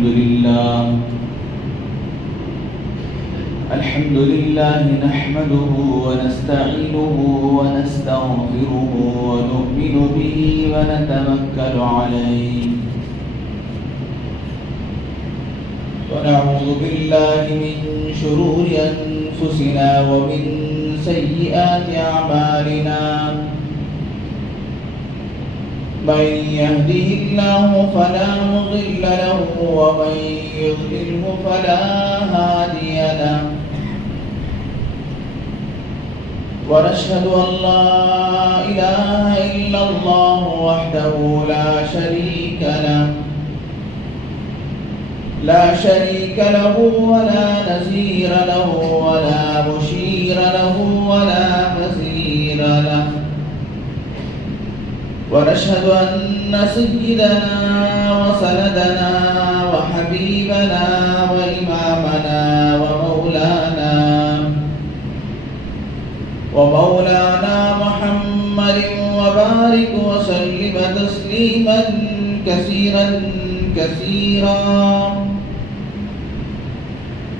الحمد لله نحمده ونستعينه ونستغفره ونؤمن به ونتوكل عليه ونعوذ بالله من شرور أنفسنا ومن سيئات أعمالنا من يهده الله فلا مضل له ومن يضلله فلا هادي له ونشهد أن لا إله إلا الله وحده لا شريك له ولا نظير له ولا مشير له ولا مثيل له ونشهد أن سيدنا وسندنا وحبيبنا وإمامنا ومولانا محمد وبارك وسلم تسليما كثيرا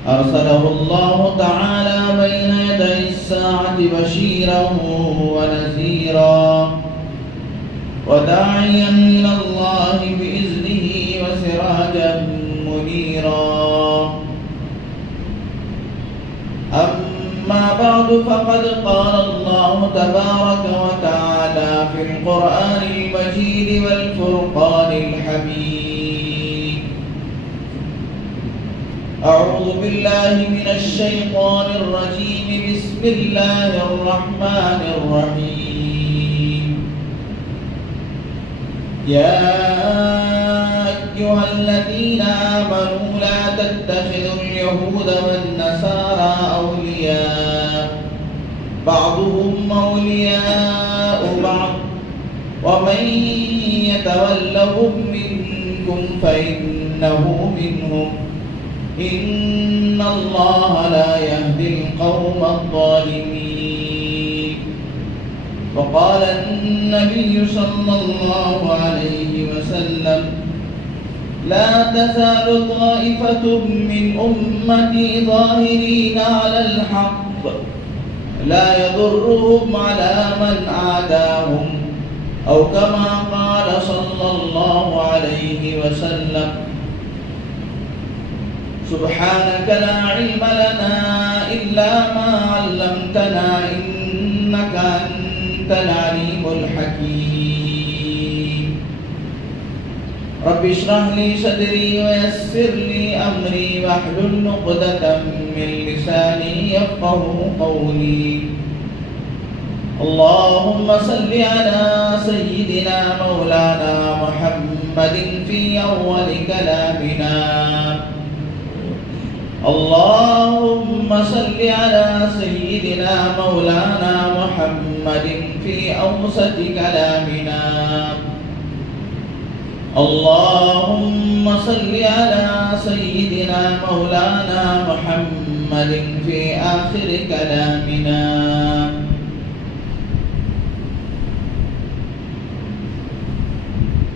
أرسله الله تعالى بين يدي الساعة بشيرا ونذيرا وداعيا إلى الله بإذنه وسراجا منيرا أما بعد فقد قال الله تبارك وتعالى في القرآن المجيد والفرقان الحميد أعوذ بالله من الشيطان الرجيم بسم الله الرحمن الرحيم يا أيها الذين آمنوا لا تتخذوا اليهود والنصارى أولياء بعضهم أولياء بعض ومن يتولهم منكم فإنه منهم إن الله لا يهدي القوم الظالمين وقال النبي صلى الله عليه وسلم لا تزال طائفة من أمتي ظاهرين على الحق لا يضرهم على من عاداهم أو كما قال صلى الله عليه وسلم سبحانك لا علم لنا إلا ما علمتنا إنك أنت العليم الحكيم رب اشرح لي صدري ويسر لي أمري واحلل عقدة من لساني يفقهوا قولي اللهم صل على سيدنا مولانا محمد في أول كلامنا اللهم صل على سيدنا مولانا محمد في أوسط كلامنا اللهم صل على سيدنا مولانا محمد في آخر كلامنا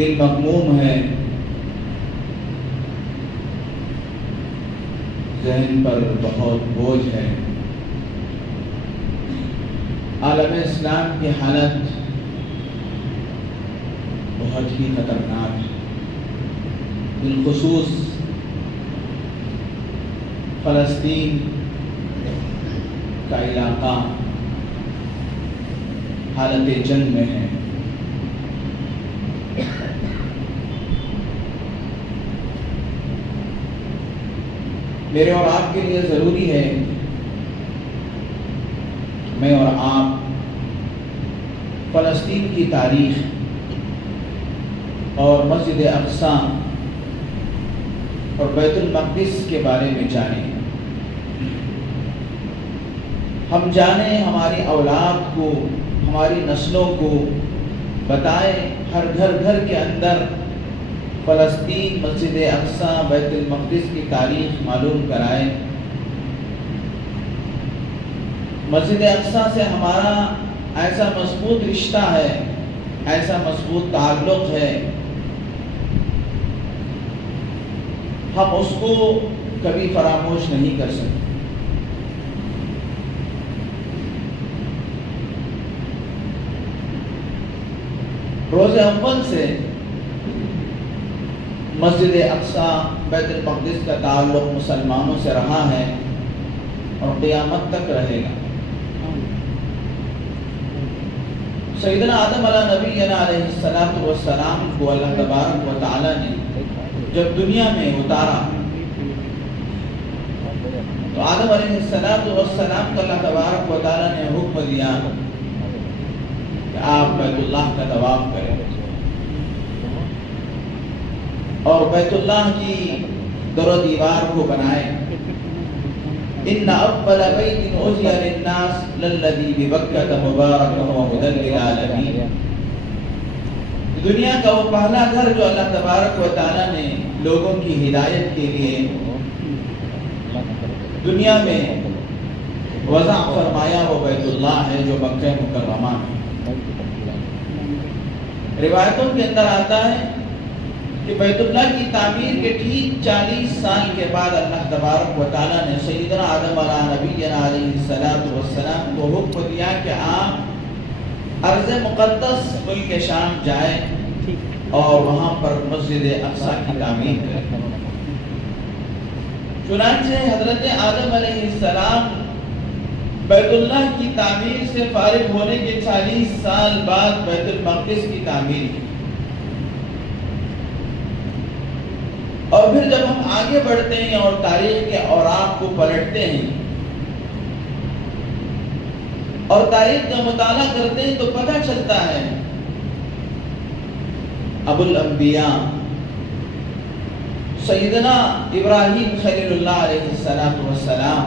دل مغموم ہے، ذہن پر بہت بوجھ ہے۔ عالم اسلام کی حالت بہت ہی خطرناک ہے، بالخصوص فلسطین کا علاقہ حالت جنگ میں ہے۔ میرے اور آپ کے لیے ضروری ہے میں اور آپ فلسطین کی تاریخ اور مسجد اقصی اور بیت المقدس کے بارے میں جانیں، ہم جانیں، ہماری اولاد کو، ہماری نسلوں کو بتائیں، ہر گھر کے اندر فلسطین، مسجد اقصی، بیت المقدس کی تاریخ معلوم کرائیں۔ مسجد اقصی سے ہمارا ایسا مضبوط رشتہ ہے، ایسا مضبوط تعلق ہے، ہم اس کو کبھی فراموش نہیں کر سکتے۔ روز اول سے مسجد اقصی، بیت المقدس کا تعلق مسلمانوں سے رہا ہے اور قیامت تک رہے گا۔ سیدنا آدم علیہ نبینا علیہ السلام کو اللہ تبارک و تعالی نے جب دنیا میں اتارا تو آدم علیہ السلام کو اللہ تبارک و تعالی نے حکم دیا کہ آپ بیت اللہ کا طواف کریں اور بیت اللہ کی در و دیوار کو بنائیں۔ ان اول بیت اُوذِیَ للناس للذی ببکۃ مبارکا وہدی للعالمین۔ دنیا کا وہ پہلا گھر جو اللہ تبارک و تعالی نے لوگوں کی ہدایت کے لیے دنیا میں وضع فرمایا وہ بیت اللہ ہے جو مکہ مکرمہ ہے۔ روایتوں کے اندر آتا ہے کہ بیت اللہ کی تعمیر کے ٹھیک 40 سال کے بعد اللہ تبارک و تعالی نے سیدنا آدم علیہ نبینا علیہ السلام کو حکم دیا کہ آپ ارض مقدس ملک شام جائیں اور وہاں پر مسجد اقصی کی تعمیر کریں۔ چنانچہ حضرت آدم علیہ السلام بیت اللہ کی تعمیر سے فارغ ہونے کے 40 سال بعد بیت المقدس کی تعمیر کی۔ اور پھر جب ہم آگے بڑھتے ہیں اور تاریخ کے اوراق کو پلٹتے ہیں اور تاریخ کا مطالعہ کرتے ہیں تو پتہ چلتا ہے ابو الانبیاء سیدنا ابراہیم خلیل اللہ علیہ السلام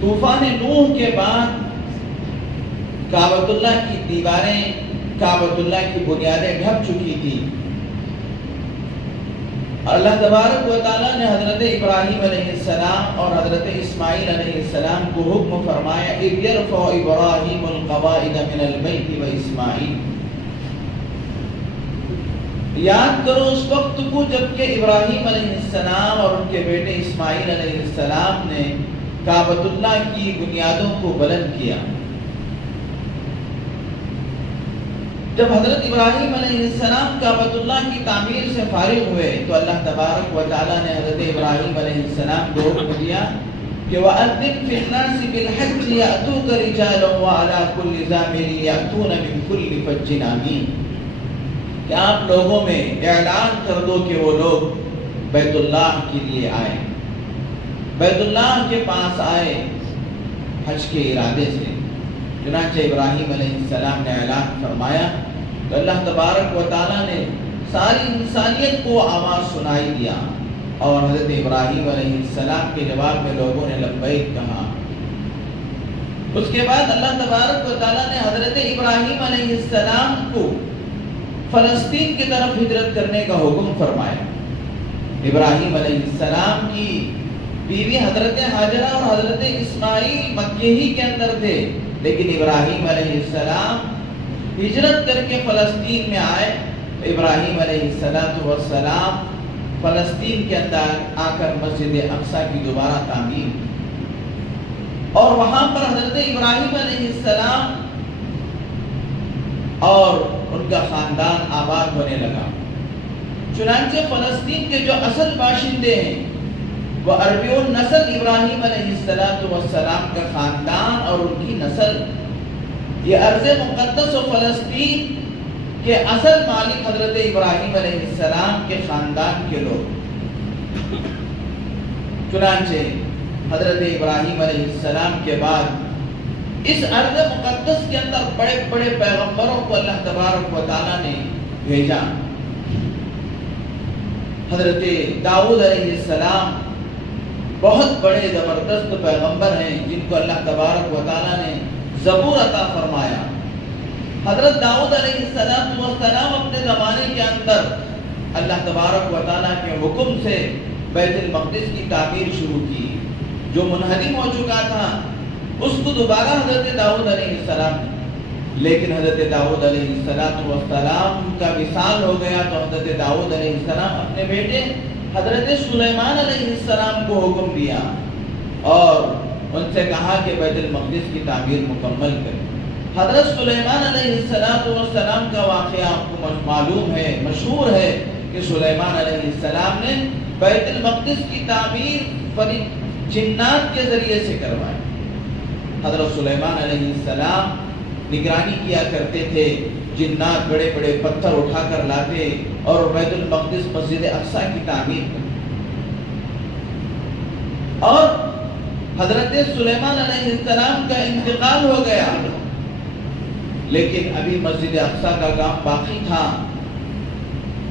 طوفان نوح کے بعد کعبۃ اللہ کی دیواریں، کعبۃ اللہ کی بنیادیں ڈھک چکی تھی۔ اللہ تبارک و تعالیٰ نے حضرت ابراہیم علیہ السلام اور حضرت اسماعیل علیہ السلام کو حکم فرمایا اذ یرفع ابراہیم القواعد من البیت و اسماعیل۔ یاد کرو اس وقت کو جب کہ ابراہیم علیہ السلام اور ان کے بیٹے اسماعیل علیہ السلام نے کعبۃ اللہ کی بنیادوں کو بلند کیا۔ جب حضرت ابراہیم علیہ السلام کعبۃ اللہ کی تعمیر سے فارغ ہوئے تو اللہ تبارک و تعالیٰ نے حضرت ابراہیم علیہ السلام کو حکم دیا کہ وَأَذِّن فِي النَّاسِ بِالْحَجِّ يَأْتُوكَ رِجَالًا وَعَلَىٰ كُلِّ ضَامِرٍ يَأْتُونَ مِنْ كُلِّ فَجٍّ عَمِيقٍ کہ آپ لوگوں میں اعلان کر دو کہ وہ لوگ بیت اللہ کے لیے آئے، بیت اللہ کے پاس آئے حج کے ارادے سے۔ چنانچہ ابراہیم علیہ السلام نے اعلان فرمایا تو اللہ تبارک و تعالیٰ نے ساری انسانیت کو آواز سنائی دیا اور حضرت ابراہیم علیہ السلام کے جواب میں لوگوں نے لبیک کہا۔ اس کے بعد اللہ تبارک و تعالیٰ نے حضرت ابراہیم علیہ السلام کو فلسطین کی طرف ہجرت کرنے کا حکم فرمایا۔ ابراہیم علیہ السلام کی بیوی حضرت ہاجرہ اور حضرت اسماعیل مکہ ہی کے اندر تھے، لیکن ابراہیم علیہ السلام ہجرت کر کے فلسطین میں آئے، ابراہیم علیہ السلام فلسطین کے اندر آ کر مسجد اقصیٰ کی دوبارہ تعمیر، اور وہاں پر حضرت ابراہیم علیہ السلام اور ان کا خاندان آباد ہونے لگا۔ چنانچہ فلسطین کے جو اصل باشندے ہیں وہ عربیون نسل ابراہیم علیہ السلام کا خاندان اور ان کی نسل، یہ ارض مقدس و فلسطین کے اصل مالک حضرت ابراہیم علیہ السلام کے خاندان کے لوگ۔ چنانچہ حضرت ابراہیم علیہ السلام کے بعد اس ارض مقدس کے اندر بڑے بڑے پیغمبروں کو اللہ تبارک و تعالیٰ نے بھیجا۔ حضرت داؤد علیہ السلام بہت بڑے زبردست پیغمبر ہیں جن کو اللہ تبارک و تعالیٰ نے زبور عطا فرمایا۔ حضرت داؤد علیہ السلام اپنے زمانے کے اندر اللہ تبارک و تعالیٰ کے حکم سے بیت المقدس کی تعمیر شروع کی، جو منہدم ہو چکا تھا اس کو دوبارہ حضرت داؤد علیہ السلام نے، لیکن حضرت داؤد علیہ السلام کا وصال ہو گیا تو حضرت داؤد علیہ السلام اپنے بیٹے حضرت سلیمان علیہ السلام کو حکم دیا اور ان سے کہا کہ بیت المقدس کی تعمیر مکمل کریں۔ حضرت سلیمان علیہ السلام کا واقعہ آپ کو معلوم ہے، مشہور ہے کہ سلیمان علیہ السلام نے بیت المقدس کی تعمیر جنات کے ذریعے سے کروائی۔ حضرت سلیمان علیہ السلام نگرانی کیا کرتے تھے، جنات بڑے بڑے پتھر اٹھا کر لاتے اور بیت المقدس مسجد اقصیٰ کی تعمیر کرتے، اور حضرت سلیمان علیہ السلام کا انتقال ہو گیا، لیکن ابھی مسجد اقصیٰ کا کام باقی تھا۔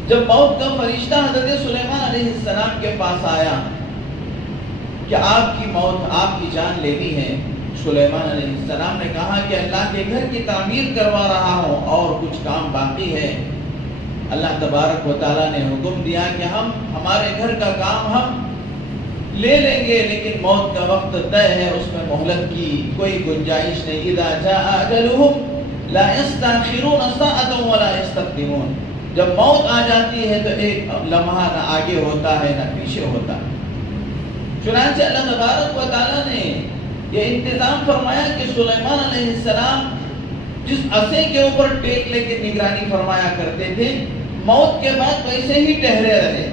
جب موت کا فرشتہ حضرت سلیمان علیہ السلام کے پاس آیا کہ آپ کی موت، آپ کی جان لینی ہے، سلیمان علیہ السلام نے کہا کہ اللہ کے گھر کی تعمیر کروا رہا ہوں اور کچھ کام باقی ہے۔ اللہ تبارک و تعالیٰ نے حکم دیا کہ ہمارے گھر کا کام ہم لے لیں گے، لیکن موت کا وقت طے ہے، اس میں مہلت کی کوئی گنجائش نہیں۔ اذا جاء اجلهم لا يستأخرون ساعة ولا يستقدمون، جب موت آ جاتی ہے تو ایک لمحہ نہ آگے ہوتا ہے نہ پیچھے ہوتا ہے۔ چنانچہ اللہ تبارک و تعالیٰ نے یہ انتظام فرمایا کہ سلیمان علیہ السلام جس عصے کے اوپر ٹیک لے کے نگرانی فرمایا کرتے تھے، موت کے بعد ویسے ہی ٹہرے رہے۔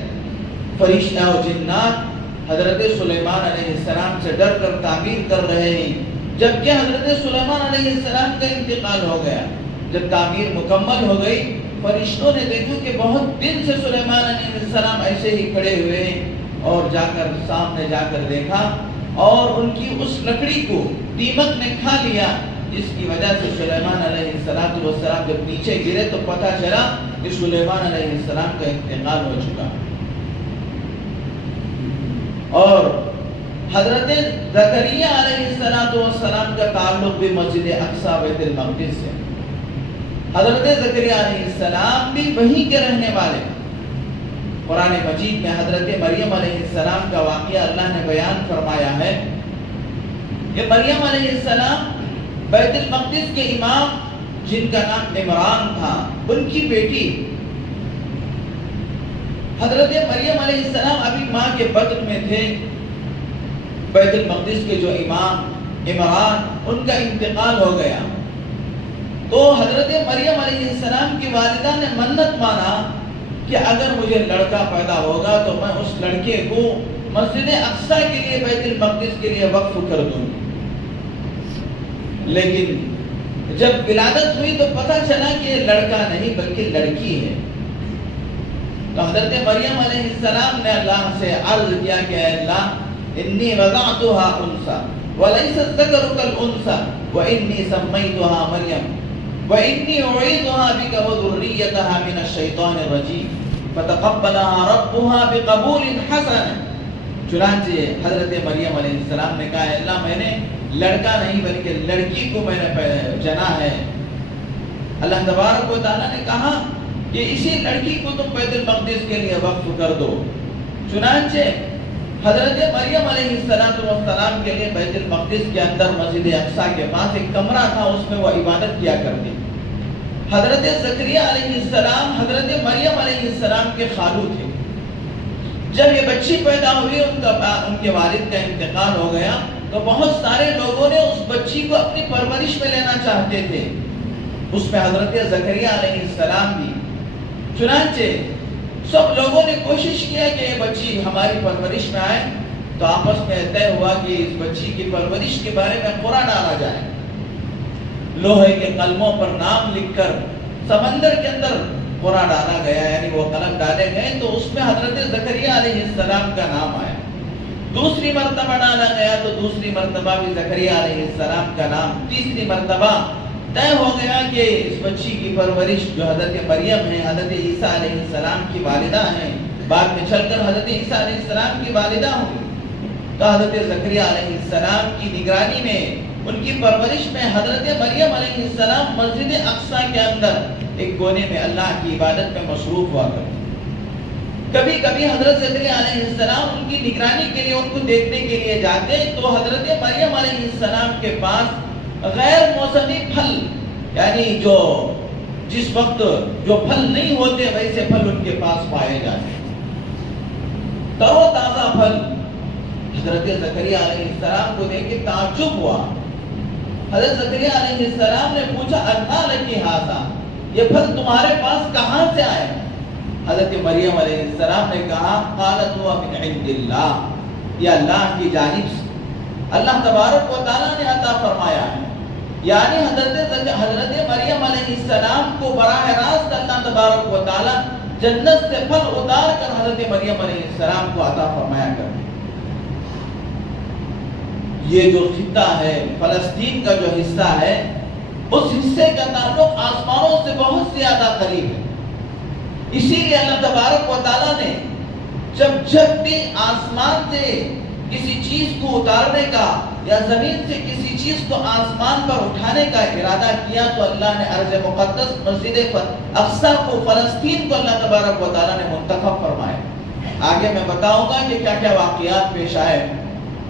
فرشتہ و جنات حضرت سلیمان علیہ السلام سے ڈر کر تعمیر کر رہے ہیں، جبکہ حضرت سلیمان علیہ السلام کا انتقال ہو گیا۔ جب تعمیر مکمل ہو گئی، فرشتوں نے دیکھا کہ بہت دن سے سلیمان علیہ السلام ایسے ہی کھڑے ہوئے ہیں، اور جا کر سامنے جا کر دیکھا اور ان کی اس لکڑی کو دیمک نے کھا لیا، جس کی وجہ سے سلیمان علیہ السلام جب نیچے گرے تو پتہ چلا کہ سلیمان علیہ السلام کا انتقال ہو چکا۔ اور حضرت زکریا علیہ السلام کا تعلق بھی مسجد اقصیٰ بیت المقدس سے۔ حضرت زکریا علیہ السلام بھی وہیں کے رہنے والے۔ قرآن مجید میں حضرت مریم علیہ السلام کا واقعہ اللہ نے بیان فرمایا ہے کہ مریم علیہ السلام بیت المقدس کے امام جن کا نام عمران تھا، ان کی بیٹی حضرت مریم علیہ السلام ابھی ماں کے بطن میں تھے۔ بیت المقدس کے جو امام عمران، ان کا انتقال ہو گیا، تو حضرت مریم علیہ السلام کی والدہ نے منت مانا کہ اگر مجھے لڑکا پیدا ہوگا تو میں اس لڑکے کو مسجد اقصیٰ کے لیے، بیت المقدس کے لیے وقف کر دوں گی۔ لیکن جب ولادت ہوئی تو پتہ چلا کہ یہ لڑکا نہیں بلکہ لڑکی ہے۔ تو حضرت مریم علیہ السلام نے اللہ سے عرض کیا کہ اے اللہ، انی وضعتها انثى وليس الذكر كالانثى واني سميتها مريم واني اعيذها بك وذريتها من الشيطان الرجيم فتقبلها ربها بقبول حسن۔ چنانچہ حضرت مریم علیہ السلام نے کہا، اللہ میں نے لڑکا نہیں بلکہ لڑکی کو میں نے جنا ہے۔ اللہ تبارک و تعالیٰ نے کہا کہ اسی لڑکی کو تم بیت المقدس کے لیے وقف کر دو۔ چنانچہ حضرت مریم علیہ السلام کے لیے بیت المقدس کے اندر مسجد اقصیٰ کے پاس ایک کمرہ تھا، اس میں وہ عبادت کیا کرتی۔ حضرت زکریا علیہ السلام حضرت مریم علیہ السلام کے خالو تھے. جب یہ بچی پیدا ہوئی ان کے والد کا انتقال ہو گیا تو بہت سارے لوگوں نے اس بچی کو اپنی پرورش میں لینا چاہتے تھے. اس میں حضرت زکریا علیہ السلام بھی. چنانچہ سب لوگوں نے کوشش کیا کہ یہ بچی ہماری پرورش میں آئے. تو آپس میں طے ہوا کہ اس بچی کی پرورش کے بارے میں قرآن ڈالا جائے. لوہے کے قلموں پر نام لکھ کر سمندر کے اندر قرآن ڈالا گیا، یعنی وہ قلم ڈالے گئے تو اس میں حضرت زکریا علیہ السلام کا نام آیا. دوسری مرتبہ ڈالا گیا تو دوسری مرتبہ بھی زکریا علیہ السلام کا نام. تیسری مرتبہ طے ہو گیا کہ اس بچی کی پرورش جو حضرت مریم ہے، حضرت عیسیٰ علیہ السلام کی والدہ ہیں، بعد میں چل کر حضرت عیسیٰ علیہ السلام کی والدہ ہوں. تو حضرت زکریا علیہ السلام کی نگرانی میں، ان کی پرورش میں حضرت مریم علیہ السلام مسجد اقصی کے اندر ایک کونے میں اللہ کی عبادت میں مصروف ہوا کرتے. کبھی کبھی حضرت زکریا علیہ السلام ان کی نگرانی کے لیے، ان کو دیکھنے کے لیے جاتے تو حضرت مریم علیہ السلام کے پاس غیر موسمی پھل، یعنی جس وقت جو پھل نہیں ہوتے ویسے پھل ان کے پاس پائے جاتے، تر و تازہ پھل. حضرت زکریا علیہ السلام کو دیکھ کے تعجب ہوا. حضرت زکریا علیہ السلام نے پوچھا انا لکی ھذا، یہ پھل تمہارے پاس کہاں سے آئے؟ حضرت مریم علیہ السلام نے کہا قالت هو من عند اللہ، یہ اللہ کی جانب سے اللہ تبارک و تعالیٰ نے عطا فرمایا ہے. یعنی حضرت مریم علیہ السلام کو براہ راست اللہ تبارک و تعالیٰ جنت سے پھل اتار کر حضرت مریم علیہ السلام کو عطا فرمایا کر. یہ جو خطہ ہے فلسطین کا جو حصہ ہے، اس حصے کا تعلق آسمانوں سے بہت زیادہ قریب ہے. اسی لیے اللہ تبارک و تعالیٰ نے جب بھی آسمان سے کسی چیز کو اتارنے کا یا زمین سے کسی چیز کو آسمان پر اٹھانے کا ارادہ کیا تو اللہ نے ارض مقدس مسجد اقصی کو، فلسطین کو اللہ تبارک و تعالیٰ نے منتخب فرمایا. آگے میں بتاؤں گا کہ کیا کیا واقعات پیش آئے.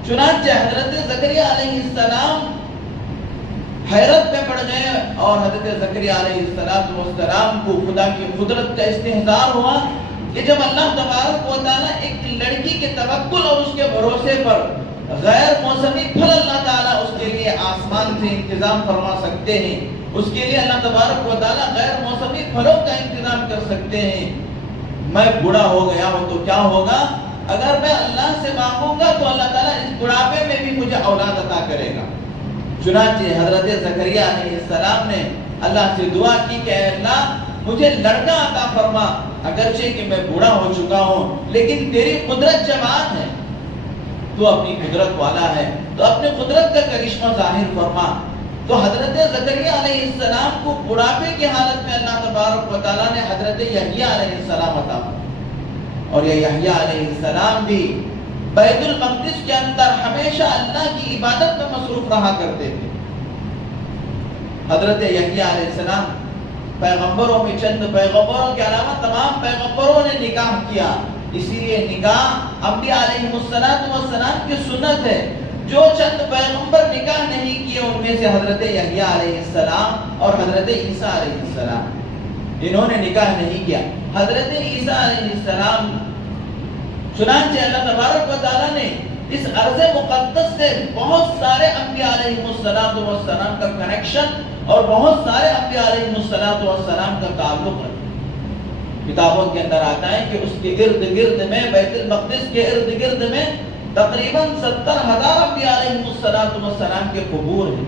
چنانچہ حضرت زکریا علیہ السلام حیرت میں پڑ گئے اور حضرت زکریا علیہ السلام کو خدا کی قدرت کا استحضار ہوا کہ جب اللہ تبارک و تعالیٰ ایک لڑکی کے توکل اور اس کے بھروسے پر غیر موسمی پھل اللہ تعالیٰ اس کے لیے آسمان سے انتظام فرما سکتے ہیں، اس کے لیے اللہ تبارک و تعالیٰ غیر موسمی پھلوں کا انتظام کر سکتے ہیں. میں بوڑھا ہو گیا ہوں تو کیا ہوگا؟ اگر میں اللہ سے مانگوں گا تو اللہ تعالیٰ اس بڑھاپے میں بھی مجھے اولاد عطا کرے گا. چنانچہ حضرت زکریا علیہ السلام نے اللہ سے دعا کی کہ اے اللہ مجھے لڑکا عطا فرما، اگرچہ کہ میں بوڑھا ہو چکا ہوں لیکن تیری قدرت جوان ہے، تو اپنی قدرت والا ہے، تو اپنی قدرت کا کرشمہ ظاہر فرما. تو حضرت زکریا علیہ السلام کو بڑھاپے کی حالت میں اللہ تبارک و تعالیٰ نے حضرت یحییٰ علیہ السلام عطا فرما. اور یہ یحییٰ علیہ السلام بھی بیت المقدس کے اندر ہمیشہ اللہ کی عبادت میں مصروف رہا کرتے تھے. حضرت یحییٰ علیہ السلام پیغمبروں میں چند پیغمبروں کے علاوہ تمام پیغمبروں نے نکاح کیا. اسی لیے نکاح انبیاء علیہ السلام کی سنت ہے. جو چند پیغمبر نکاح نہیں کیے ان میں سے حضرت یحییٰ علیہ السلام اور حضرت عیسیٰ علیہ السلام، انہوں نے نکاح نہیں کیا. حضرت عیسیٰ علیہ السلام، چنانچہ اللہ تبارک و تعالیٰ نے اس ارض مقدس سے بہت سارے انبیاء علیہ السلام کا کنیکشن اور بہت سارے انبیاء علیہ السلام کا تعلق ہے. کتابوں کے اندر آتا ہے کہ اس کے ارد گرد میں، بیت المقدس کے ارد گرد میں تقریباً 70,000 انبیاء علیہ السلام کے قبور ہیں.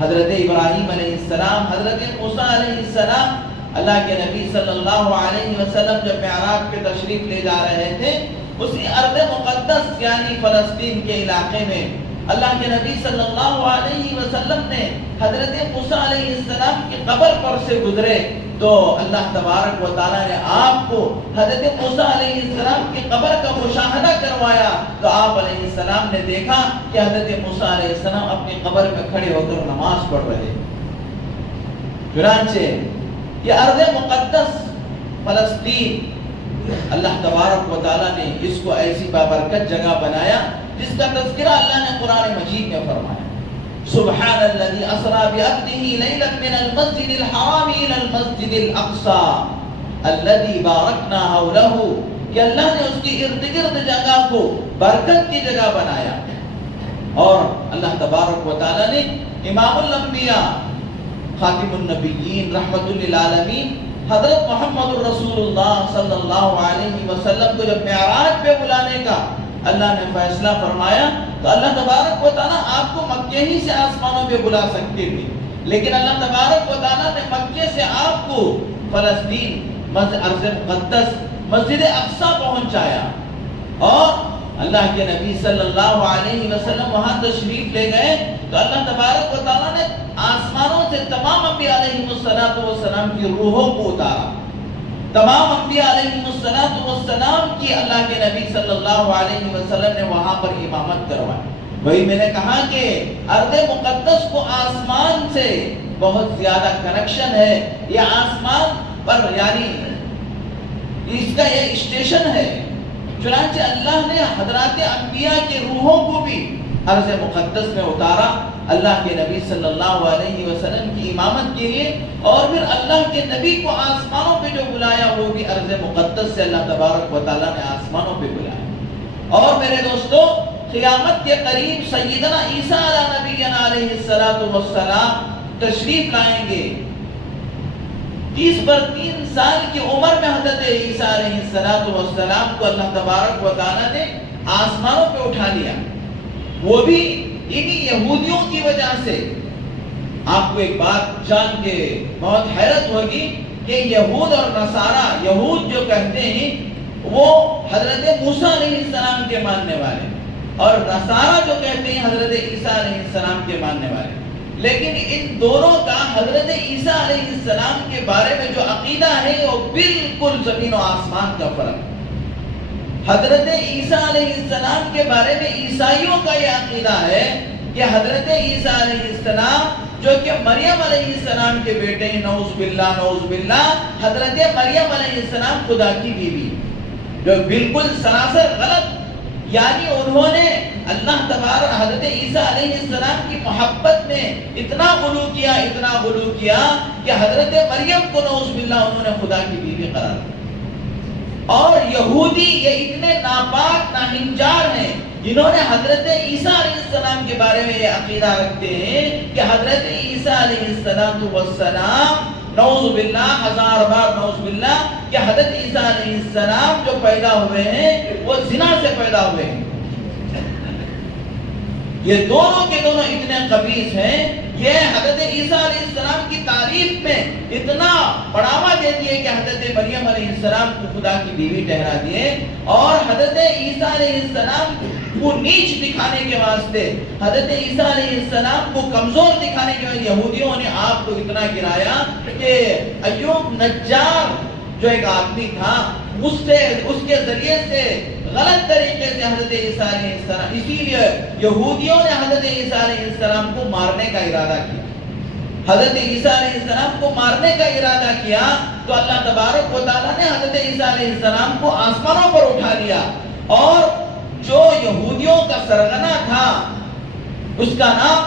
حضرت ابراہیم علیہ السلام، حضرت موسیٰ علیہ السلام، اللہ کے نبی صلی اللہ علیہ وسلم جب معراج پہ تشریف لے جا رہے تھے، اسی ارض مقدس یعنی فلسطین کے علاقے میں اللہ کے نبی صلی اللہ علیہ وسلم نے حضرت موسیٰ علیہ السلام کی قبر پر سے گزرے تو اللہ تبارک و تعالیٰ نے آپ کو حضرت موسیٰ علیہ السلام کی قبر کا مشاہدہ کروایا. تو آپ علیہ السلام نے دیکھا کہ حضرت موسیٰ علیہ السلام اپنی قبر میں کھڑے ہو کر نماز پڑھ رہے. چنانچہ یہ ارض مقدس فلسطین، اللہ تبارک و تعالیٰ نے اس کو ایسی بابرکت جگہ بنایا جس کا تذکرہ اللہ نے قرآن مجید میں فرمایا. سبحان الذي اسرى بعبده ليلا من المسجد الحرام الى المسجد الاقصى الذي باركنا حوله، کہ اللہ نے اس کی ارد گرد جگہ کو برکت کی جگہ بنایا. اور اللہ تبارک و تعالی نے امام الانبیاء خاتم النبیین رحمت للعالمین حضرت محمد الرسول اللہ صلی اللہ علیہ وسلم کو جب معراج پہ بلانے کا اللہ نے فیصلہ فرمایا تو اللہ تبارک و تعالیٰ آپ کو مکے ہی سے آسمانوں پہ بلا سکتے تھے، لیکن اللہ تبارک و تعالیٰ نے مکے سے آپ کو فلسطین ارض مقدس مسجد اقصی پہنچایا. اور اللہ کے نبی صلی اللہ علیہ وسلم وہاں تشریف لے گئے تو اللہ تبارک و تعالیٰ نے آسمانوں سے تمام انبیاء علیہ السلام کی روحوں کو اتارا. تمام انبیاء علیہ السلام کی اللہ کے نبی صلی اللہ علیہ وسلم نے وہاں پر امامت کروائی. وہی میں نے کہا کہ ارض مقدس کو آسمان سے بہت زیادہ کنیکشن ہے. یہ آسمان پر یعنی اس کا یہ اسٹیشن ہے. چنانچہ اللہ نے حضرات انبیاء کے روحوں کو بھی ارض مقدس میں اتارا اللہ کے نبی صلی اللہ علیہ وسلم کی امامت کے لیے. اور پھر اللہ کے نبی کو آسمانوں پہ جو بلایا وہ بھی ارض مقدس سے اللہ تبارک و تعالیٰ نے آسمانوں پہ بلایا. اور میرے دوستو قیامت کے قریب سیدنا عیسیٰ علیہ نبینا علیہ السلام تشریف لائیں گے. 30 سال کی عمر میں حضرت عیسیٰ علیہ السلام کو اللہ تبارک و تعالیٰ نے آسمانوں پہ اٹھا لیا، وہ بھی انہی یہودیوں کی وجہ سے. آپ کو ایک بات جان کے بہت حیرت ہوگی کہ یہود اور نصارہ، یہود جو کہتے ہیں وہ حضرت موسیٰ علیہ السلام کے ماننے والے، اور نصارہ جو کہتے ہیں حضرت عیسیٰ علیہ السلام کے ماننے والے. لیکن ان دونوں کا حضرت عیسیٰ علیہ السلام کے بارے میں جو عقیدہ ہے وہ بالکل زمین و آسمان کا فرق. حضرت عیسیٰ علیہ السلام کے بارے میں عیسائیوں کا یہ عقیدہ ہے کہ حضرت عیسیٰ علیہ السلام جو کہ مریم علیہ السلام کے بیٹے ہیں، نعوذ باللہ، حضرت مریم علیہ السلام خدا کی بیوی، جو بالکل سراسر غلط. یعنی انہوں نے اللہ تبارک حضرت عیسیٰ علیہ السلام کی محبت میں اتنا غلو کیا کہ حضرت مریم کو نعوذ باللہ انہوں نے خدا کی بیوی قرار دیا. اور یہودی یہ اتنے ناپاک ناہنجار ہیں جنہوں نے حضرت عیسیٰ علیہ السلام کے بارے میں یہ عقیدہ رکھتے ہیں کہ حضرت عیسیٰ علیہ السلام نعوذ باللہ، 1000 بار نعوذ باللہ، کہ حضرت عیسیٰ علیہ السلام جو پیدا ہوئے ہیں وہ زنا سے پیدا ہوئے ہیں. یہ دونوں کے دونوں اتنے قبیح ہیں. یہ حضرت عیسیٰ علیہ السلام کی تعریف میں اتنا بڑھاوا دے دیے کہ حضرت مریم علیہ السلام کو خدا کی بیوی ٹھہرا دیے، اور حضرت عیسیٰ علیہ السلام کو نیچ دکھانے کے واسطے، حضرت عیسیٰ علیہ السلام کو کمزور دکھانے کے واسطے یہودیوں نے آپ کو اتنا گرایا کہ ایوب نجار جو ایک آدمی تھا اس کے ذریعے سے غلط طریقے سے حضرت عیسیٰ علیہ السلام، اسی لیے یہودیوں نے حضرت عیسیٰ علیہ السلام کو مارنے کا ارادہ کیا. حضرت عیسیٰ علیہ السلام کو مارنے کا ارادہ کیا تو اللہ تبارک و تعالیٰ نے حضرت عیسیٰ علیہ السلام کو آسمانوں پر اٹھا لیا. اور جو یہودیوں کا سرغنہ تھا اس کا نام،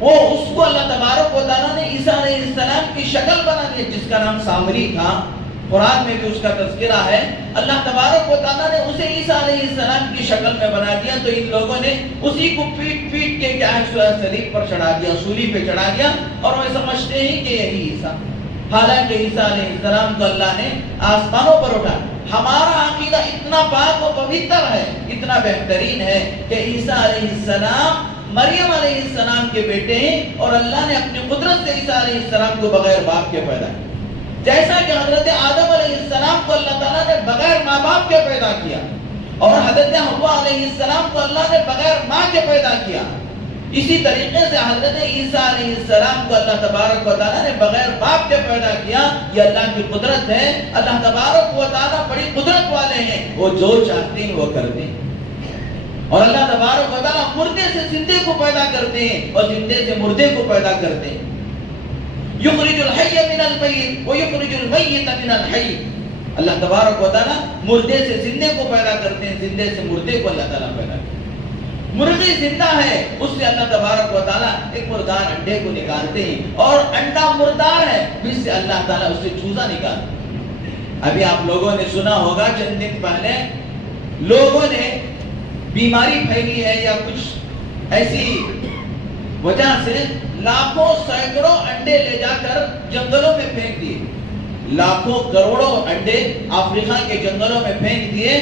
وہ اس کو اللہ تبارک و تعالیٰ نے عیسیٰ علیہ السلام کی شکل بنا دی، جس کا نام سامری تھا. قرآن میں بھی اس کا تذکرہ ہے. اللہ تبارک و تعالیٰ نے اسے عیسیٰ علیہ السلام کی شکل میں بنا دیا تو ان لوگوں نے اسی کو پیٹ کے کیا ہے صلیب پر چڑھا دیا، سولی پہ چڑھا دیا، اور وہ سمجھتے ہیں کہ یہی عیسیٰ. حالانکہ عیسیٰ علیہ السلام کو اللہ نے آسمانوں پر اٹھا. ہمارا عقیدہ اتنا پاک و پوتر ہے، اتنا بہترین ہے کہ عیسیٰ علیہ السلام مریم علیہ السلام کے بیٹے ہیں، اور اللہ نے اپنی قدرت سے عیسیٰ علیہ السلام کو بغیر باپ کے پیدا کیا. جیسا کہ حضرت آدم علیہ السلام کو اللہ تعالیٰ نے بغیر ماں باپ کے پیدا کیا، اور حضرت حوا علیہ السلام کو اللہ نے بغیر ماں کے پیدا کیا، اسی طریقے سے حضرت عیسیٰ علیہ السلام کو اللہ تبارک و تعالیٰ نے بغیر باپ کے پیدا کیا. یہ اللہ کی قدرت ہے. اللہ تبارک و تعالیٰ بڑی قدرت والے ہیں، وہ جو چاہتے ہیں وہ کرتے ہیں. اور اللہ تبارک و تعالیٰ مردے سے زندے کو پیدا کرتے ہیں اور زندے سے مردے کو پیدا کرتے ہیں. یخرج الحی من المیت ویخرج المیت من الحی. اللہ تبارک و تعالیٰ مردے سے زندے کو پیدا کرتے ہیں، زندے سے مردے کو اللہ تعالیٰ پیدا کرتے ہیں. مرغی زندہ ہے، اس سے اللہ تبارک و تعالیٰ ایک مردار انڈے کو نکالتے ہیں، اور انڈا مردار ہے، اس سے اللہ تعالیٰ اس سے چوزا نکالتے ہیں۔ ابھی آپ لوگوں نے سنا ہوگا چند دن پہلے لوگوں نے بیماری پھیلی ہے یا کچھ ایسی وجہ سے لاکھوں سینکڑوں انڈے لے جا کر جنگلوں میں پھینک دیے، لاکھوں کروڑوں انڈے افریقہ کے جنگلوں میں پھینک دیے۔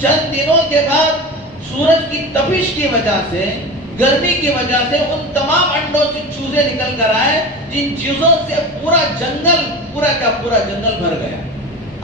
چند دنوں کے بعد سورج کی تپش کی وجہ سے، گرمی کی وجہ سے ان تمام انڈوں سے چوزے نکل کر آئے، جن چیزوں سے پورا کا پورا جنگل بھر گیا۔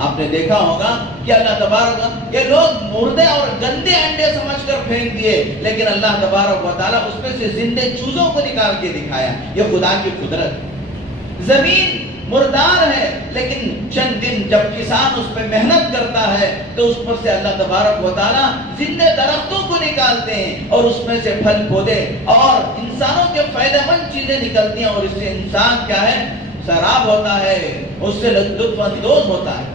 آپ نے دیکھا ہوگا کہ اللہ تبارک، یہ لوگ مردے اور گندے انڈے سمجھ کر پھینک دیے، لیکن اللہ تبارک و تعالیٰ اس میں سے زندے چوزوں کو نکال کے دکھایا۔ یہ خدا کی قدرت۔ زمین مردار ہے، لیکن چند دن جب کسان اس پہ محنت کرتا ہے تو اس پر سے اللہ تبارک و تعالیٰ زندے درختوں کو نکالتے ہیں، اور اس میں سے پھل پودے اور انسانوں کے فائدہ مند چیزیں نکلتی ہیں، اور اس سے انسان کیا ہے، سراب ہوتا ہے، اس سے لطف اندوز ہوتا ہے۔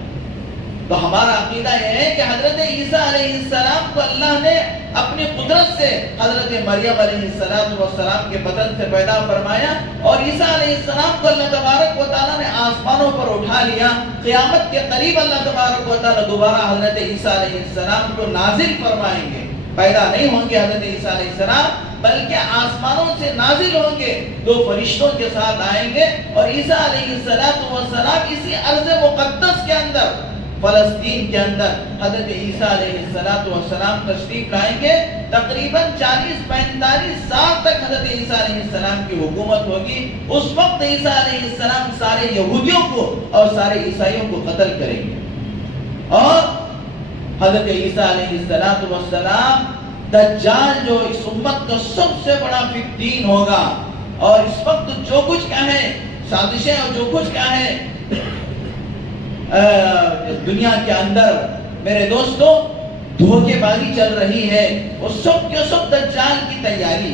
تو ہمارا عقیدہ یہ ہے کہ حضرت عیسیٰ علیہ السلام کو اللہ نے اپنی قدرت سے حضرت مریم علیہ السلام کے بدن سے پیدا فرمایا، اور عیسیٰ علیہ السلام کو اللہ تبارک و تعالیٰ نے آسمانوں پر اٹھا لیا۔ قیامت کے قریب اللہ تبارک و تعالیٰ دوبارہ حضرت عیسیٰ علیہ السلام کو نازل فرمائیں گے۔ پیدا نہیں ہوں گے حضرت عیسیٰ علیہ السلام، بلکہ آسمانوں سے نازل ہوں گے، دو فرشتوں کے ساتھ آئیں گے، اور عیسیٰ علیہ السلام اسی ارض مقدس کے اندر، فلسطین کے اندر حضرت عیسیٰ علیہ السلام تشریف لائیں گے۔ تقریباً 40-45 سال تک حضرت عیسیٰ علیہ السلام کی حکومت ہوگی۔ اس وقت عیسیٰ علیہ السلام سارے یہودیوں کو اور سارے عیسائیوں کو قتل کریں گے، اور حضرت عیسیٰ علیہ السلام دجال جو اس امت کا سب سے بڑا فتین ہوگا، اور اس وقت جو کچھ کہیں سازشیں اور جو کچھ کہیں دنیا کے اندر میرے دوستو دھوکے بازی چل رہی ہے، وہ سب کے سب دجال کی تیاری۔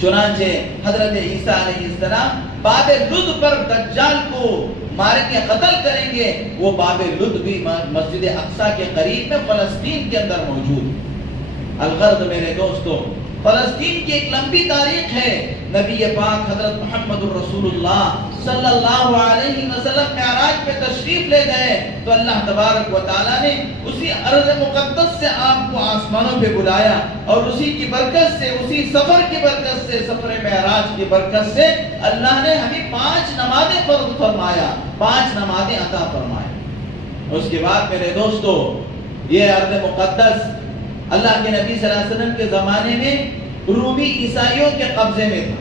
چنانچہ حضرت عیسیٰ علیہ السلام باب لد پر دجال کو ماریں گے، قتل کریں گے۔ وہ باب لد بھی مسجد اقصی کے قریب میں فلسطین کے اندر موجود۔ الغرض میرے دوستو، فلسطین کی ایک لمبی تاریخ ہے۔ نبی پاک حضرت محمد الرسول اللہ صلی اللہ علیہ وسلم معراج پہ تشریف لے گئے تو اللہ تبارک و تعالیٰ نے اسی ارض مقدس سے آپ کو آسمانوں پہ بلایا، اور اسی کی برکت سے، اسی سفر کی برکت سے، سفر معراج کی برکت سے اللہ نے ہمیں 5 نمازیں فرض فرمایا، 5 نمازیں عطا فرمایا۔ اس کے بعد میرے دوستو، یہ ارض مقدس اللہ کے نبی صلی اللہ علیہ وسلم کے زمانے میں رومی عیسائیوں کے قبضے میں تھا،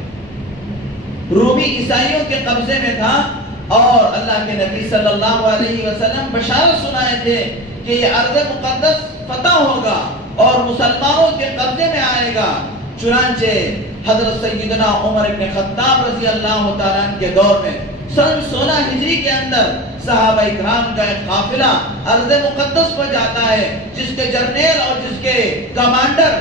رومی عیسائیوں کے قبضے میں تھا، اور اللہ کے نبی صلی اللہ علیہ وسلم بشارت سنائے تھے کہ یہ ارض مقدس فتح ہوگا اور مسلمانوں کے قبضے میں آئے گا۔ چنانچہ حضرت سیدنا عمر بن خطاب رضی اللہ تعالیٰ عنہ کے دور میں سن 16 ہجری کے اندر صحابہ اکرام کا ایک قافلہ ارض مقدس پر جاتا ہے، جس کے جرنیل اور جس کے کمانڈر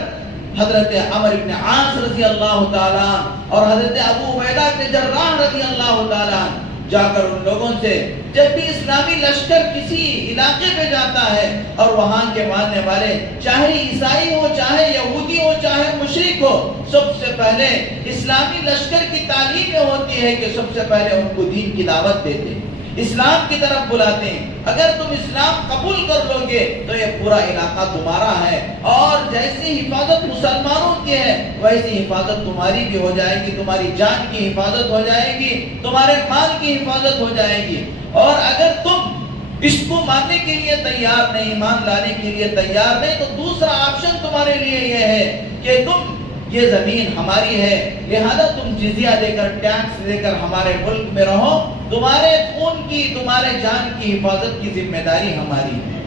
حضرت عمر بن عاص رضی اللہ تعالیٰ اور حضرت ابو عبیدہ بن جراح رضی اللہ تعالیٰ جا کر ان لوگوں سے، جب بھی اسلامی لشکر کسی علاقے پہ جاتا ہے اور وہاں کے ماننے والے چاہے عیسائی ہو، چاہے یہودی ہو، چاہے مشرک ہو، سب سے پہلے اسلامی لشکر کی تعلیم یہ ہوتی ہے کہ سب سے پہلے ان کو دین کی دعوت دیتے ہیں، اسلام کی طرف بلاتے ہیں۔ اگر تم اسلام قبول کر لو گے تو یہ پورا علاقہ تمہارا ہے، اور جیسی حفاظت مسلمانوں کی ہے ویسی حفاظت تمہاری بھی ہو جائے گی، تمہاری جان کی حفاظت ہو جائے گی، تمہارے مال کی حفاظت ہو جائے گی۔ اور اگر تم اس کو ماننے کے لیے تیار نہیں، ایمان لانے کے لیے تیار نہیں، تو دوسرا آپشن تمہارے لیے یہ ہے کہ تم، یہ زمین ہماری ہے، لہذا تم جزیہ دے کر، ٹیکس دے کر ہمارے ملک میں رہو، تمہارے خون کی، تمہارے جان کی حفاظت کی ذمہ داری ہماری ہے۔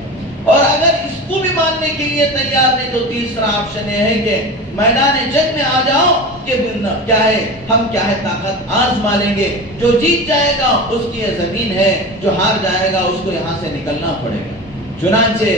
اور اگر اس کو بھی ماننے کے لیے تیار نہیں تو تیسرا آپشن یہ ہے کہ میدان جنگ میں آ جاؤ، کہ کیا ہے، ہم کیا ہے طاقت آزما لیں گے، جو جیت جائے گا اس کی یہ زمین ہے، جو ہار جائے گا اس کو یہاں سے نکلنا پڑے گا۔ چنانچہ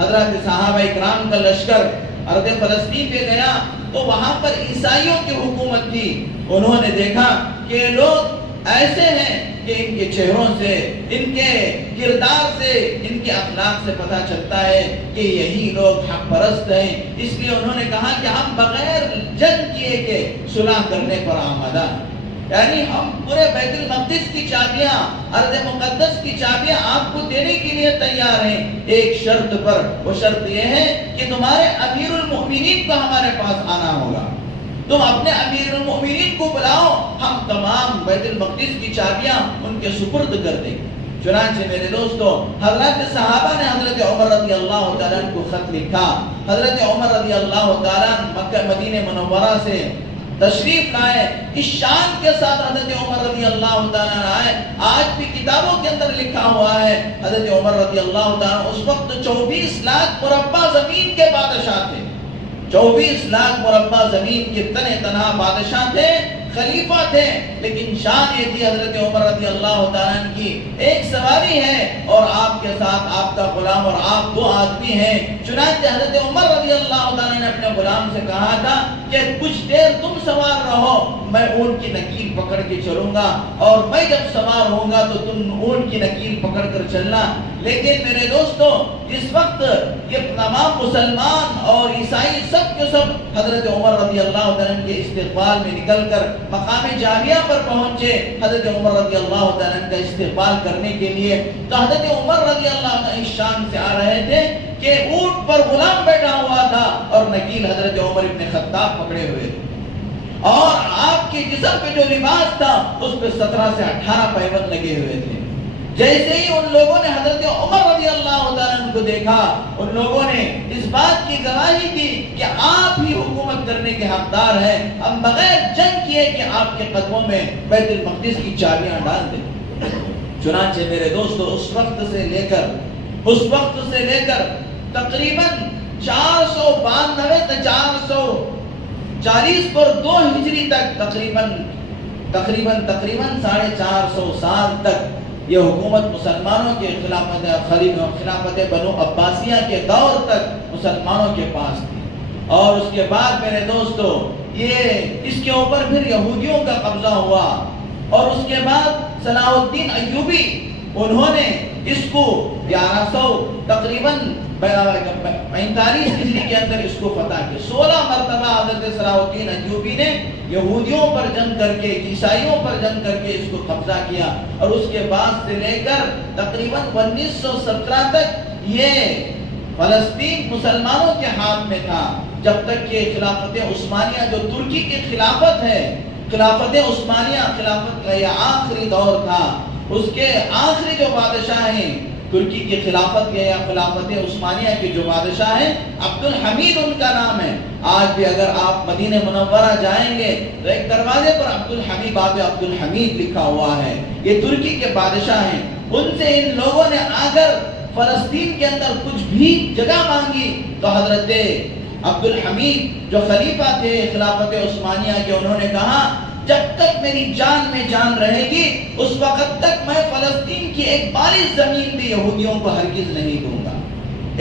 حضرت صحابہ اکرام کا لشکر ارض فلسطین پہ گیا تو وہاں پر عیسائیوں کی حکومت تھی۔ انہوں نے دیکھا کہ لوگ ایسے ہیں کہ ان کے چہروں سے، ان کے کردار سے، ان کے اخلاق سے پتہ چلتا ہے کہ یہی لوگ حق پرست ہیں۔ اس لیے انہوں نے کہا کہ ہم بغیر جنگ کیے کہ صلح کرنے پر آمادہ ہیں، یعنی ہم پورے بیت المقدس کی چابیاں، ارض مقدس کی چابیاں آپ کو دینے کے لیے تیار ہیں، ایک شرط پر۔ وہ شرط یہ ہے کہ تمہارے امیر المؤمنین کو ہمارے پاس آنا ہوگا، تم اپنے امیر المؤمنین کو بلاؤ، ہم تمام بیت المقدس کی چابیاں ان کے سپرد کر دیں گے۔ چنانچہ میرے دوستو، حضرات صحابہ نے حضرت عمر رضی اللہ تعالیٰ عنہ کو خط لکھا۔ حضرت عمر رضی اللہ تعالیٰ عنہ مکہ مدینہ منورہ سے تشریف لائے، اس شان کے ساتھ حضرت عمر رضی اللہ تعالیٰ عنہ آئے۔ آج بھی کتابوں کے اندر لکھا ہوا ہے حضرت عمر رضی اللہ تعالیٰ عنہ اس وقت 24 لاکھ مربع زمین کے بادشاہ تھے، 24 لاکھ مربع زمین کے تنہ تنہا بادشاہ تھے، خلیفہ تھے، لیکن شان یہ تھی حضرت عمر رضی اللہ تعالیٰ عنہ کی ایک سواری ہے اور آپ کے ساتھ آپ کا غلام اور آپ دو آدمی ہیں۔ چنانچہ حضرت عمر رضی اللہ تعالیٰ نے اپنے غلام سے کہا تھا کہ کچھ دیر تم سوار رہو، میں اونٹ کی نکیل پکڑ کے چلوں گا اور میں جب سوار ہوں گا تو تم اونٹ کی نکیل پکڑ کر چلنا۔ لیکن میرے دوستو، جس وقت یہ تمام مسلمان اور عیسائی سب کے سب حضرت عمر رضی اللہ تعالیٰ کے استقبال میں نکل کر مقام جاویہ پر پہنچے حضرت عمر رضی اللہ تعالیٰ کا استقبال کرنے کے لیے، تو حضرت عمر رضی اللہ تعالیٰ اس شان سے آ رہے تھے کہ اونٹ پر غلام بیٹھا ہوا تھا اور نکیل حضرت عمر ابن خطاب پکڑے ہوئے تھے، اور آپ کے جسم پہ جو لباس تھا اس پہ 17 سے 18 پیوند لگے ہوئے تھے۔ جیسے ہی ان لوگوں نے حضرت عمر رضی اللہ تعالیٰ کو دیکھا، ان لوگوں نے اس بات کی گواہی دی کہ آپ ہی حکومت کرنے کے حقدار ہیں، ہم بغیر جنگ کیے کہ آپ کے قدموں میں بیت المقدس کی چابیاں ڈال دیں۔ چنانچہ میرے دوستو، اس وقت سے لے کر تقریباً 492 440 پر 2 ہجری تک تقریباً 450 سال تک یہ حکومت مسلمانوں کے خلافت بنو عباسیہ کے دور تک مسلمانوں کے پاس تھی، اور اس کے بعد میرے دوستو اس کے اوپر پھر یہودیوں کا قبضہ ہوا، اور اس کے بعد صلاح الدین ایوبی انہوں نے اس کو 1100 تقریباً 45 ہجری کے اندر اس کو فتح کیا۔ 16 مرتبہ حضرت صلاح الدین ایوبی نے یہودیوں پر جنگ کر کے، عیسائیوں پر جنگ کر کے اس کو قبضہ کیا، اور اس کے بعد سے لے کر تقریباً 1917 تک یہ فلسطین مسلمانوں کے ہاتھ میں تھا، جب تک کہ خلافت عثمانیہ جو ترکی کی خلافت ہے، خلافت عثمانیہ خلافت کا یہ آخری دور تھا، اس کے آخری جو بادشاہ ہیں ترکی کی خلافت کے یا خلافت عثمانیہ کے جو بادشاہ ہیں، عبدالحمید ان کا نام ہے۔ آج بھی اگر آپ مدینہ منورہ جائیں گے تو ایک دروازے پر عبدالحمید باب عبدالحمید لکھا ہوا ہے، یہ ترکی کے بادشاہ ہیں۔ ان سے ان لوگوں نے اگر فلسطین کے اندر کچھ بھی جگہ مانگی تو حضرت عبدالحمید جو خلیفہ تھے خلافت عثمانیہ کے، انہوں نے کہا جب تک میری جان میں جان رہے گی اس وقت تک میں فلسطین کی ایک بالغ زمین بھی یہودیوں کو ہرگز نہیں دوں گا،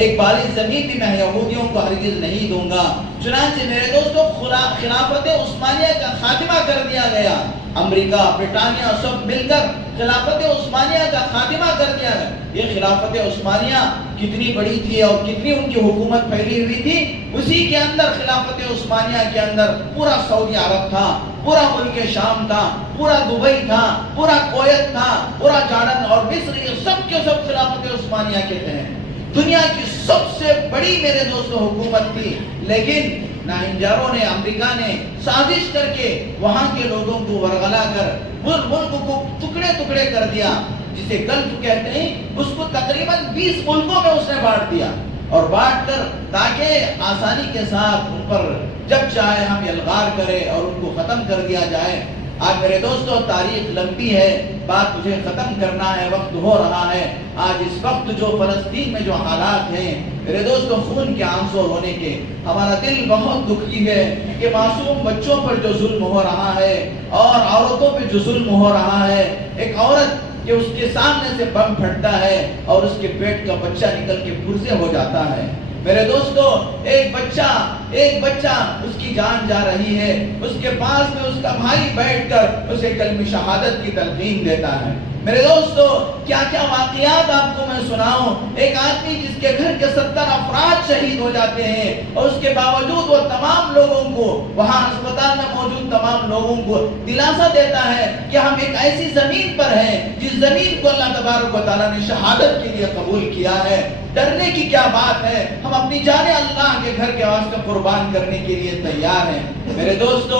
ایک بالغ زمین بھی میں یہودیوں کو ہرگز نہیں دوں گا۔ چنانچہ میرے دوستو، خلافت عثمانیہ کا خاتمہ کر دیا گیا، امریکہ، برطانیہ سب مل کر خلافت عثمانیہ کا خاتمہ کر دیا گیا۔ یہ خلافت عثمانیہ کتنی بڑی تھی اور کتنی ان کی حکومت پھیلی ہوئی تھی، اسی کے اندر خلافت عثمانیہ کے اندر پورا سعودی عرب تھا، پورا ملک شام تھا، پورا دبئی تھا، پورا کویت تھا، پورا جارڈن اور مصر، یہ سب کے سب خلافت عثمانیہ کے تحت دنیا کی سب سے بڑی میرے دوستو حکومت تھی۔ لیکن نائنجاروں نے، امریکہ نے سازش کر کے وہاں کے لوگوں کو ورغلا کر ملک کو ٹکڑے ٹکڑے کر دیا، جسے گلف کہتے ہیں، اس کو تقریباً 20 ملکوں میں اس نے بانٹ دیا، اور بانٹ کر تاکہ آسانی کے ساتھ ان پر جب چاہے ہم یلغار کریں اور ان کو ختم کر دیا جائے۔ آج میرے دوستو تاریخ لمبی ہے، بات مجھے ختم کرنا ہے، وقت ہو رہا ہے۔ آج اس وقت جو فلسطین میں جو حالات ہیں میرے دوستو، خون کے آنسو ہونے کے، ہمارا دل بہت دکھی ہے کہ معصوم بچوں پر جو ظلم ہو رہا ہے اور عورتوں پہ جو ظلم ہو رہا ہے، ایک عورت کہ اس کے سامنے سے بم پھٹتا ہے اور اس کے پیٹ کا بچہ نکل کے پرزے ہو جاتا ہے۔ میرے دوستو، ایک بچہ ایک بچہ اس کی جان جا رہی ہے، اس کے پاس میں اس کا بھائی بیٹھ کر اسے کلمہ شہادت کی تلقین دیتا ہے۔ میرے دوستو، کیا کیا واقعات آپ کو میں سناؤں۔ ایک آدمی جس کے گھر کے 70 افراد شہید ہو جاتے ہیں اور اس کے باوجود وہ تمام لوگوں کو، وہاں اسپتال میں موجود تمام لوگوں کو دلاسا دیتا ہے کہ ہم ایک ایسی زمین پر ہیں جس زمین کو اللہ تبارک و تعالیٰ نے شہادت کے لیے قبول کیا ہے۔ ڈرنے کی کیا بات ہے، ہم اپنی جانیں اللہ کے گھر کے واسطے قربان کرنے کے لیے تیار ہیں۔ میرے دوستو،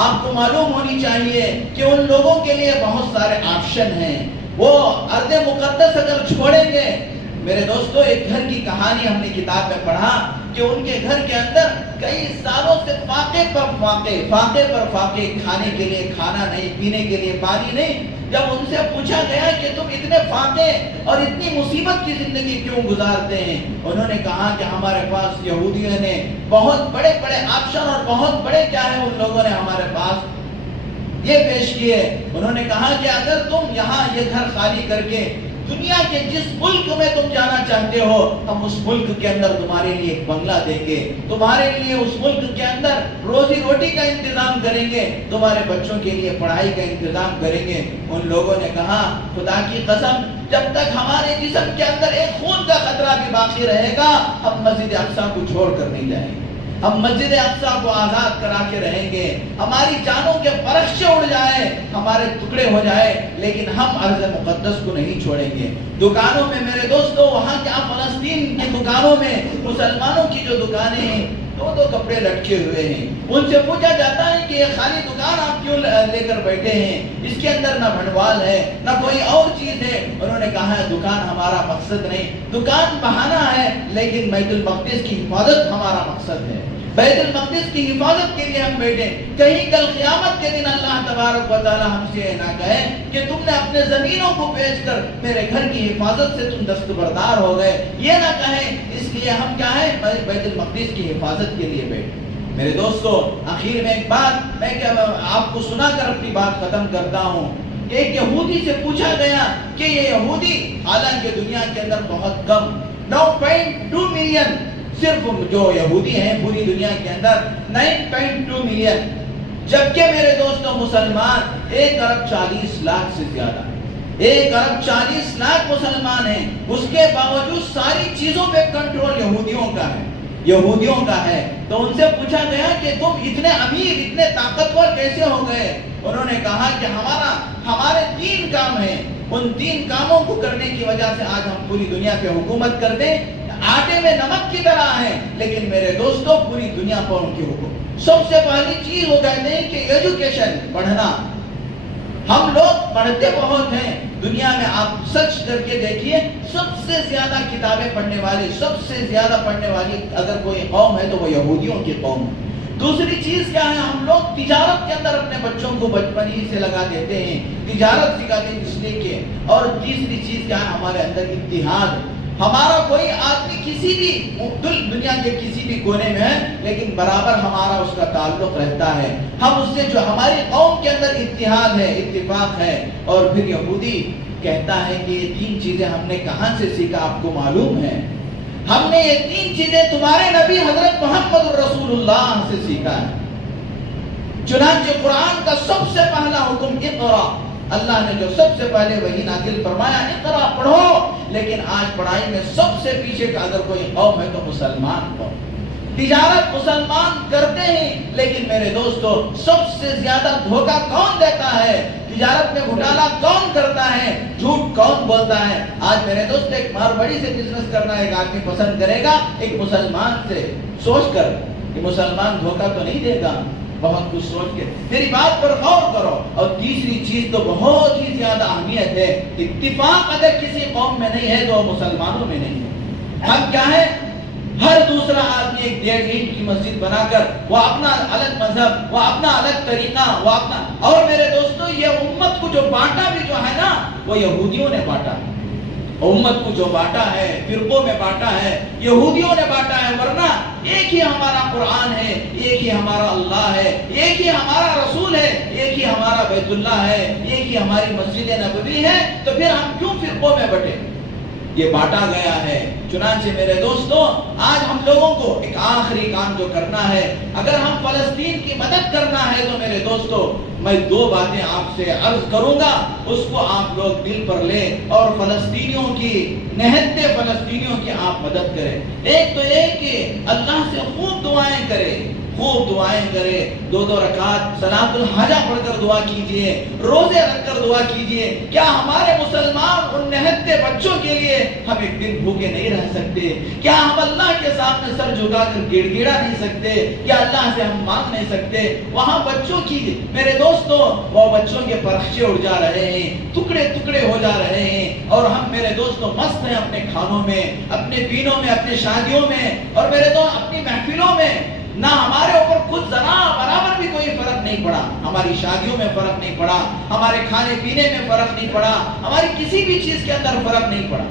آپ کو معلوم ہونی چاہیے کہ ان لوگوں کے لیے بہت سارے آپشن ہیں۔ وہ ارض مقدس اگر چھوڑیں گے، میرے دوستو ایک گھر کی کہانی ہم نے کتاب میں پڑھا کہ ان کے گھر کے اندر کئی سالوں سے فاقے پر فاقے، کھانے کے لیے کھانا نہیں، پینے کے لیے پانی نہیں۔ جب ان سے پوچھا گیا کہ تم اتنے فاقے اور اتنی مصیبت کی زندگی کیوں گزارتے ہیں، انہوں نے کہا کہ ہمارے پاس یہودیوں نے بہت بڑے بڑے آپشن اور بہت بڑے کیا ہے ان لوگوں نے ہمارے پاس یہ پیش کیے۔ انہوں نے کہا کہ اگر تم یہاں یہ گھر خالی کر کے دنیا کے جس ملک میں تم جانا چاہتے ہو، ہم اس ملک کے اندر تمہارے لیے ایک بنگلہ دیں گے، تمہارے لیے اس ملک کے اندر روزی روٹی کا انتظام کریں گے، تمہارے بچوں کے لیے پڑھائی کا انتظام کریں گے۔ ان لوگوں نے کہا خدا کی قسم، جب تک ہمارے جسم کے اندر ایک خون کا خطرہ بھی باقی رہے گا، ہم مسجد اقصی کو چھوڑ کر نہیں جائیں گے، ہم مسجد اقصی کو آزاد کرا کے رہیں گے۔ ہماری جانوں کے فرشتے اڑ جائیں، ہمارے ٹکڑے ہو جائے، لیکن ہم ارض مقدس کو نہیں چھوڑیں گے۔ دکانوں میں میرے دوستو، وہاں کیا فلسطین کی دکانوں میں مسلمانوں کی جو دکانیں ہیں، دو کپڑے لٹکے ہوئے ہیں۔ ان سے پوچھا جاتا ہے کہ یہ خالی دکان آپ کیوں لے کر بیٹھے ہیں؟ اس کے اندر نہ بھنڈوال ہے نہ کوئی اور چیز ہے۔ انہوں نے کہا ہے دکان ہمارا مقصد نہیں، دکان بہانہ ہے، لیکن بیت المقدس کی حفاظت ہمارا مقصد ہے۔ بیت المقدس کی حفاظت کے لیے ہم بیٹھے، کہیں کل قیامت کے دن اللہ تبارک و تعالی ہم سے نہ کہے کہ تم نے اپنے زمینوں کو بیچ کر میرے گھر کی حفاظت سے تم دستبردار ہو گئے، یہ نہ کہیں۔ اس لیے ہم کیا ہے، بیت المقدس کی حفاظت کے لیے بیٹھے۔ میرے دوستو، آخر میں ایک بات میں آپ کو سنا کر اپنی بات ختم کرتا ہوں۔ ایک یہودی سے پوچھا گیا کہ یہ یہودی، حالانکہ دنیا کے اندر بہت کم 9.2 ملین صرف جو یہودی ہیں پوری دنیا کے اندر 9.2 ملین، جبکہ میرے دوستوں مسلمان 1,40,00,000 سے زیادہ، 1,40,00,000 مسلمان ہیں۔ اس کے باوجود ساری چیزوں پہ کنٹرول یہودیوں کا ہے، یہودیوں کا ہے۔ تو ان سے پوچھا گیا کہ تم اتنے امیر، اتنے طاقتور کیسے ہو گئے؟ انہوں نے کہا کہ ہمارے 3 کام ہیں، ان 3 کاموں کو کرنے کی وجہ سے آج ہم پوری دنیا پہ حکومت کر دیں، آٹے میں نمک کی طرح ہیں، لیکن میرے دوستوں پوری دنیا پر ان کی حکومت۔ سب سے پہلی چیز وہ کہتے ہیں کہ ایجوکیشن، پڑھنا۔ ہم لوگ پڑھتے بہت ہیں دنیا میں، آپ سرچ کر کے دیکھیے، سب سے زیادہ کتابیں پڑھنے والی، سب سے زیادہ پڑھنے والی اگر کوئی قوم ہے تو وہ یہودیوں کی قوم ہے۔ دوسری چیز کیا ہے، ہم لوگ تجارت کے اندر اپنے بچوں کو بچپن ہی سے لگا دیتے ہیں، تجارت سکھاتے ہیں اس لیے کہ، اور تیسری چیز کیا ہے، ہمارے اندر اتحاد ہے۔ ہمارا کوئی آدمی کسی بھی دنیا کے کسی بھی کونے میں ہے، لیکن برابر ہمارا اس کا تعلق رہتا ہے۔ ہم اس سے جو ہماری قوم کے اندر اتحاد ہے، اتفاق ہے۔ اور پھر یہودی کہتا ہے کہ یہ 3 چیزیں ہم نے کہاں سے سیکھا، آپ کو معلوم ہے؟ ہم نے یہ 3 چیزیں تمہارے نبی حضرت محمد رسول اللہ سے سیکھا ہے۔ چنانچہ قرآن کا سب سے پہلا حکم اقرا، اللہ نے جو سب سے پہلے وحی نازل فرمایا اقرا، پڑھو۔ لیکن آج پڑھائی میں سب سے پیچھے کا اگر کوئی قوم ہے تو مسلمان قوم۔ تجارت مسلمان کرتے ہیں، لیکن میرے دوستو سب سے زیادہ دھوکہ کون دیتا ہے؟ تجارت میں گھٹالا کون کرتا ہے؟ جھوٹ کون بولتا ہے؟ آج میرے دوست ایک مارواڑی سے بزنس کرنا ایک آدمی پسند کرے گا ایک مسلمان سے، سوچ کر کہ مسلمان دھوکہ تو نہیں دے گا، بہت کچھ سوچ کے میری بات پر غور کرو۔ اور تیسری چیز تو بہت ہی زیادہ اہمیت ہے، اتفاق اگر کسی قوم میں نہیں ہے تو مسلمانوں میں نہیں ہے۔ ہم کیا ہے، ہر دوسرا آدمی ایک 1.5 اینٹ کی مسجد بنا کر وہ اپنا الگ مذہب، وہ اپنا الگ طریقہ، وہ اپنا، اور میرے دوستو یہ امت کو جو بانٹا بھی جو ہے نا، وہ یہودیوں نے بانٹا ہے۔ امت کو جو بانٹا ہے، فرقوں میں بانٹا ہے، یہودیوں نے بانٹا ہے، ورنہ ایک ہی ہمارا قرآن ہے، ایک ہی ہمارا اللہ ہے، ایک ہی ہمارا رسول ہے، ایک ہی ہمارا بیت اللہ ہے، ایک ہی ہماری مسجد نبوی ہے، تو پھر ہم کیوں فرقوں میں بٹے؟ یہ بانٹا گیا ہے۔ چنانچہ میرے دوستوں آج ہم لوگوں کو ایک آخری کام جو کرنا ہے، اگر ہم فلسطین کی مدد کرنا ہے تو میرے دوستوں میں دو باتیں آپ سے عرض کروں گا، اس کو آپ لوگ دل پر لیں اور فلسطینیوں کی نہتے فلسطینیوں کی آپ مدد کریں۔ ایک تو یہ کہ اللہ سے خوب دعائیں کریں، خوب دعائیں کرے، 2 رکعت صلاۃ الحاجہ پڑھ کر دعا کیجئے، روزے رکھ کر دعا کیجئے۔ کیا ہمارے مسلمان ان نہتے بچوں کے لیے ہم ایک دن بھوکے نہیں رہ سکتے؟ کیا ہم اللہ کے سامنے سر جھکا کر گڑ گڑا نہیں سکتے؟ کیا اللہ سے ہم مانگ نہیں سکتے؟ وہاں بچوں کی میرے دوستوں وہ بچوں کے پرخچے اڑ جا رہے ہیں، ٹکڑے ٹکڑے ہو جا رہے ہیں، اور ہم میرے دوستوں مست ہیں اپنے کھانوں میں، اپنے پینوں میں، اپنے شادیوں میں، اور میرے دوست اپنی محفلوں میں۔ نہ ہمارے اوپر خود ذرا برابر بھی کوئی فرق نہیں پڑا، ہماری شادیوں میں فرق نہیں پڑا، ہمارے کھانے پینے میں فرق نہیں پڑا، ہماری کسی بھی چیز کے اندر فرق نہیں پڑا۔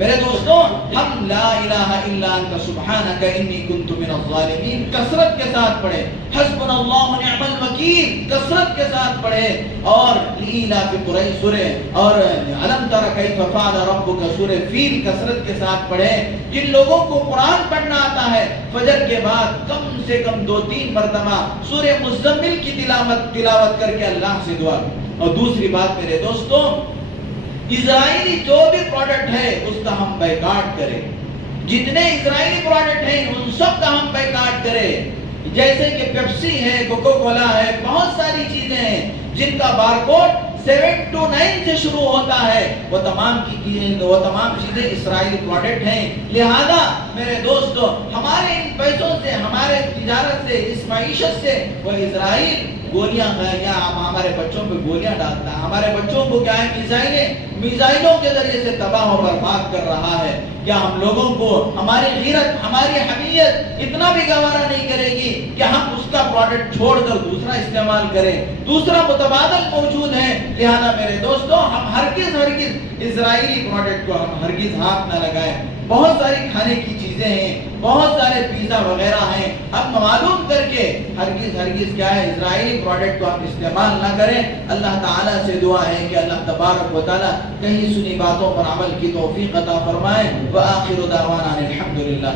میرے دوستوں ہم لا الہ الا انت سبحانک انی کنت من الظالمین کثرت کے ساتھ پڑھے، حسبنا اللہ نعم الوکیل کثرت کے ساتھ پڑھے، اور ایلاف قریش سورہ اور الم تر کیف فعل ربک سورہ فیل کثرت کے ساتھ پڑھے۔ جن لوگوں کو قرآن پڑھنا آتا ہے فجر کے بعد کم سے کم 2-3 مرتبہ سورہ مزمل کی تلاوت کر کے اللہ سے دعا۔ اور دوسری بات میرے دوستوں، اسرائیلی جو بھی پروڈکٹ ہے اس کا ہم بیکاٹ کریں، جتنے اسرائیلی پروڈکٹ ہیں ان سب کا ہم بیکاٹ کریں، جیسے کہ پیپسی ہے، کوکو کولا ہے، بہت ساری چیزیں ہیں جن کا بارکوڈ 7 to 9 سے شروع ہوتا ہے، وہ تمام چیزیں اسرائیلی پروڈکٹ ہیں۔ لہذا میرے دوستو ہمارے ان پیسوں سے، ہمارے تجارت سے، اس معیشت سے وہ اسرائیل گولیاں یا ہمارے بچوں پہ گولیاں ڈالتا ہے، ہمارے بچوں کو کیا ہے میزائلوں کے ذریعے سے تباہ و برباد کر رہا ہے۔ کیا ہم لوگوں کو ہماری غیرت، ہماری حمیت اتنا بھی گوارا نہیں کرے گی کہ ہم اس کا پروڈکٹ چھوڑ کر دوسرا استعمال کریں؟ دوسرا متبادل موجود ہے، لہذا میرے دوستوں ہم ہرگز اسرائیلی پروڈکٹ کو ہم ہرگز ہاتھ نہ لگائیں۔ بہت ساری کھانے کی چیزیں ہیں، بہت سارے پیزا وغیرہ ہیں، ہم معلوم کر کے ہرگز کیا ہے اسرائیلی پروڈکٹ کو ہم استعمال نہ کریں۔ اللہ تعالیٰ سے دعا ہے کہ اللہ تبارک و تعالیٰ کہیں سنی باتوں پر عمل کی توفیق عطا فرمائے۔ وآخر دعوانا الحمدللہ۔